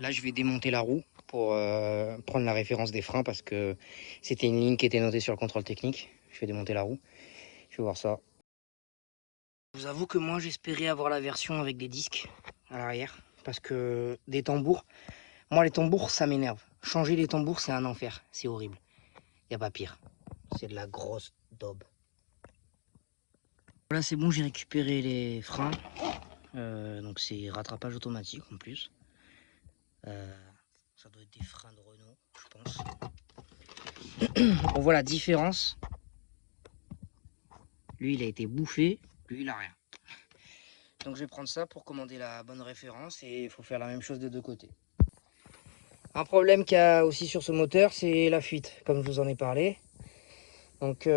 Là, je vais démonter la roue pour prendre la référence des freins parce que c'était une ligne qui était notée sur le contrôle technique. Je vais démonter la roue. Je vais voir ça. Je vous avoue que moi, j'espérais avoir la version avec des disques à l'arrière parce que des tambours, moi, les tambours, ça m'énerve. Changer les tambours, c'est un enfer. C'est horrible. Il n'y a pas pire. C'est de la grosse daube. Là, c'est bon, j'ai récupéré les freins. Donc, c'est rattrapage automatique en plus. Ça doit être des freins de Renault, je pense. On voit la différence. Lui, il a été bouffé. Lui, il a rien. Donc, je vais prendre ça pour commander la bonne référence. Et il faut faire la même chose des deux côtés. Un problème qu'il y a aussi sur ce moteur, c'est la fuite, comme je vous en ai parlé. Donc,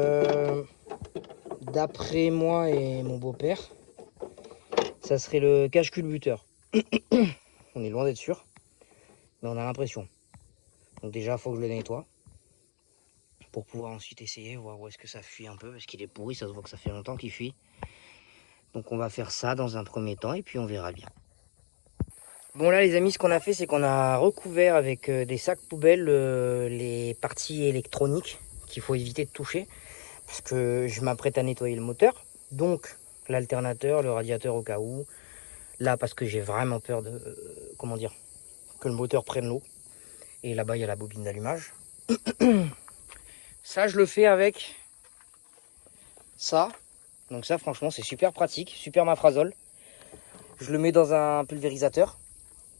d'après moi et mon beau-père, ça serait le cache-culbuteur. On est loin d'être sûr, mais on a l'impression. Donc déjà, il faut que je le nettoie pour pouvoir ensuite essayer, voir où est-ce que ça fuit un peu, parce qu'il est pourri, ça se voit que ça fait longtemps qu'il fuit. Donc on va faire ça dans un premier temps et puis on verra bien. Bon là les amis, ce qu'on a fait, c'est qu'on a recouvert avec des sacs poubelles les parties électroniques qu'il faut éviter de toucher, parce que je m'apprête à nettoyer le moteur, donc l'alternateur, le radiateur au cas où, là parce que j'ai vraiment peur de, comment dire, que le moteur prenne l'eau, et là-bas il y a la bobine d'allumage. Ça je le fais avec ça, donc ça franchement c'est super pratique, super mafrazole. Je le mets dans un pulvérisateur.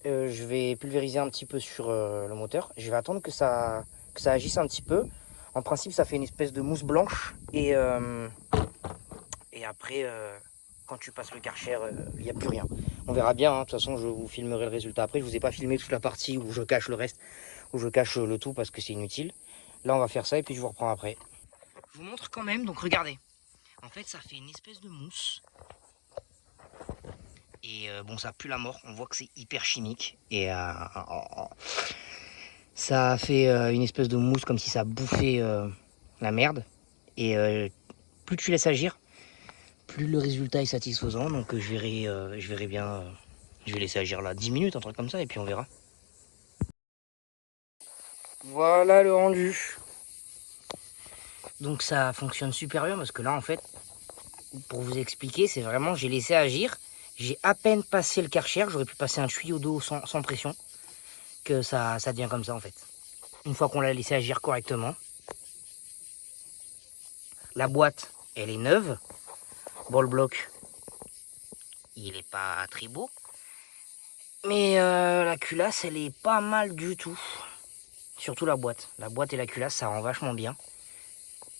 Je vais pulvériser un petit peu sur le moteur. Je vais attendre que ça agisse un petit peu. En principe, ça fait une espèce de mousse blanche. Et après, quand tu passes le Karcher, il n'y a plus rien. On verra bien. Hein. De toute façon, je vous filmerai le résultat après. Je vous ai pas filmé toute la partie où je cache le reste, où je cache le tout parce que c'est inutile. Là, on va faire ça et puis je vous reprends après. Je vous montre quand même. Donc, regardez. En fait, ça fait une espèce de mousse. Et bon, ça pue la mort. On voit que c'est hyper chimique. Et ça fait une espèce de mousse comme si ça bouffait la merde. Et plus tu laisses agir, plus le résultat est satisfaisant. Donc je verrai bien. Je vais laisser agir là 10 minutes, un truc comme ça, et puis on verra. Voilà le rendu. Donc ça fonctionne super bien parce que là, en fait, pour vous expliquer, c'est vraiment, j'ai laissé agir. J'ai à peine passé le Karcher, j'aurais pu passer un tuyau d'eau sans pression, que ça devient comme ça en fait. Une fois qu'on l'a laissé agir correctement, la boîte, elle est neuve. Bon, le bloc, il est pas très beau. Mais la culasse, elle est pas mal du tout. Surtout la boîte. La boîte et la culasse, ça rend vachement bien.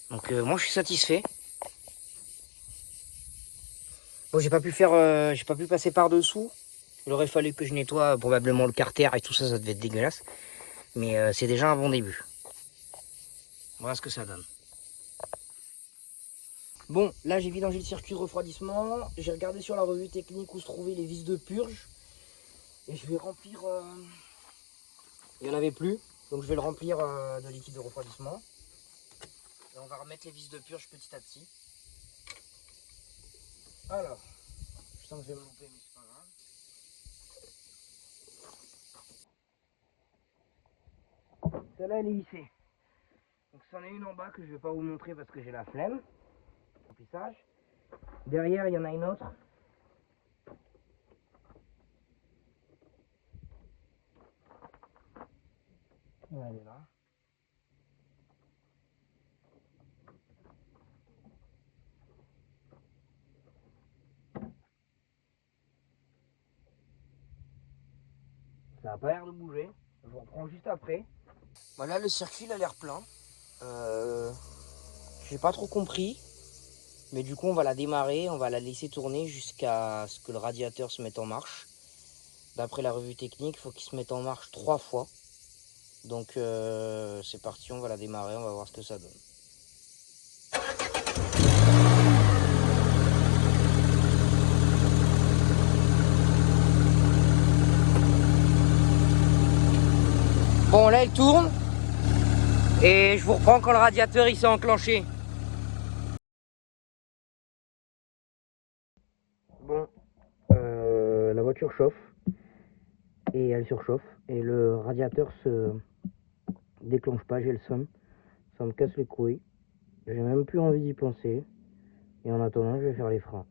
Donc moi, je suis satisfait. Bon, j'ai pas pu passer par-dessous. Il aurait fallu que je nettoie probablement le carter et tout ça, ça devait être dégueulasse. Mais c'est déjà un bon début. Voilà ce que ça donne. Bon, là j'ai vidangé le circuit de refroidissement. J'ai regardé sur la revue technique où se trouvaient les vis de purge. Et je vais remplir... Il n'y en avait plus. Donc je vais le remplir de liquide de refroidissement. Et on va remettre les vis de purge petit à petit. Alors, je sens que je vais me louper, mais c'est pas grave. Celle-là, elle est lissée. Donc, c'en est une en bas que je vais pas vous montrer parce que j'ai la flemme. Remplissage. Derrière, il y en a une autre. Ouais, elle est là. Ça n'a pas l'air de bouger. Je vous reprends juste après. Voilà, le circuit il a l'air plein. J'ai pas trop compris. Mais du coup, on va la démarrer, on va la laisser tourner jusqu'à ce que le radiateur se mette en marche. D'après la revue technique, il faut qu'il se mette en marche 3 fois. Donc c'est parti, on va la démarrer, on va voir ce que ça donne. Bon, là, elle tourne. Et je vous reprends quand le radiateur il s'est enclenché. Bon, la voiture chauffe. et elle surchauffe. Et le radiateur se déclenche pas, j'ai le seum. Ça me casse les couilles. J'ai même plus envie d'y penser. Et en attendant, je vais faire les freins.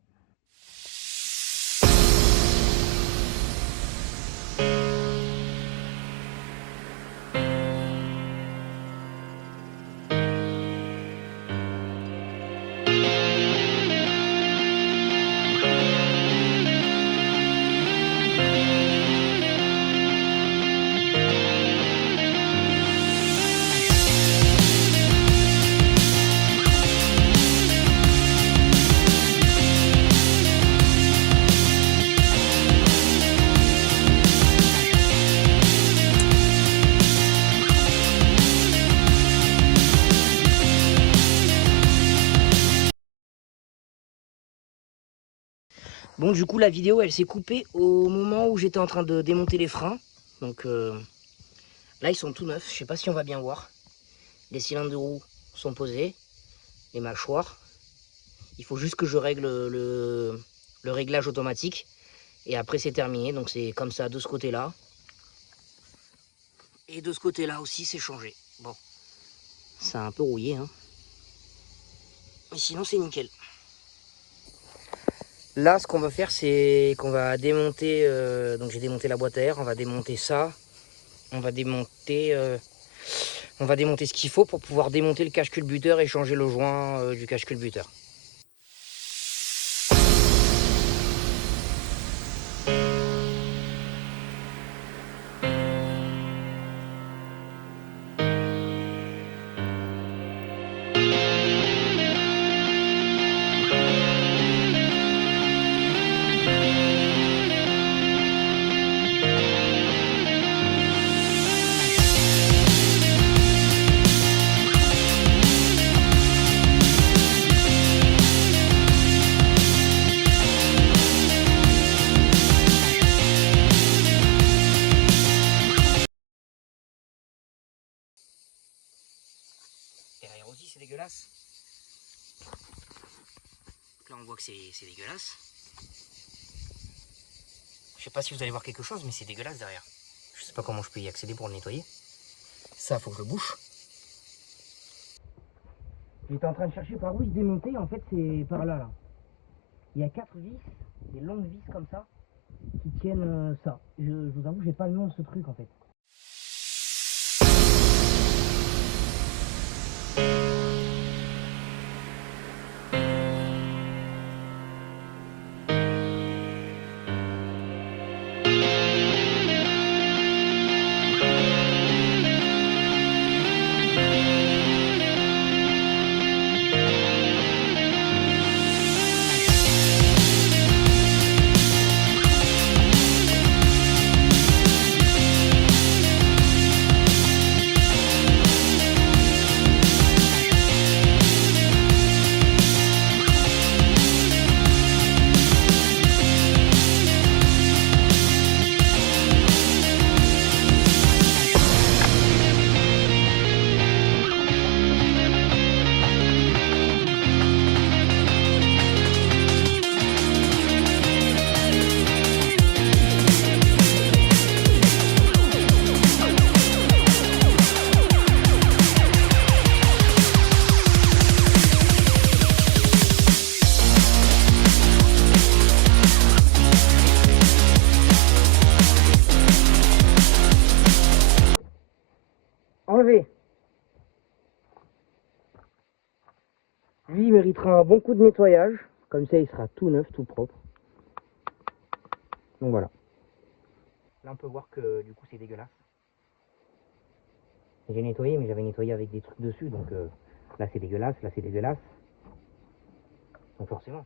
Bon, du coup, la vidéo, elle s'est coupée au moment où j'étais en train de démonter les freins. Donc là, ils sont tout neufs. Je sais pas si on va bien voir. Les cylindres de roue sont posés. Les mâchoires. Il faut juste que je règle le réglage automatique. Et après, c'est terminé. Donc c'est comme ça de ce côté-là. Et de ce côté-là aussi, c'est changé. Bon, c'est un peu rouillé, hein. Mais sinon, c'est nickel. Là, ce qu'on va faire, c'est qu'on va démonter... donc j'ai démonté la boîte à air. On va démonter ça. On va démonter ce qu'il faut pour pouvoir démonter le cache-culbuteur et changer le joint du cache-culbuteur. Derrière aussi, c'est dégueulasse. Là, on voit que c'est dégueulasse. Je sais pas si vous allez voir quelque chose, mais c'est dégueulasse derrière. Je sais pas comment je peux y accéder pour le nettoyer. Ça, faut que je le bouche. J'étais en train de chercher par où il se démontait. En fait, c'est par là, là. Il y a 4 vis, des longues vis comme ça, qui tiennent ça. Je vous avoue, j'ai pas le nom de ce truc en fait. Enlevé. Lui, il méritera un bon coup de nettoyage. Comme ça, il sera tout neuf, tout propre. Donc voilà. Là, on peut voir que du coup, c'est dégueulasse. J'ai nettoyé, mais j'avais nettoyé avec des trucs dessus. Donc là, c'est dégueulasse. Là, c'est dégueulasse. Donc forcément.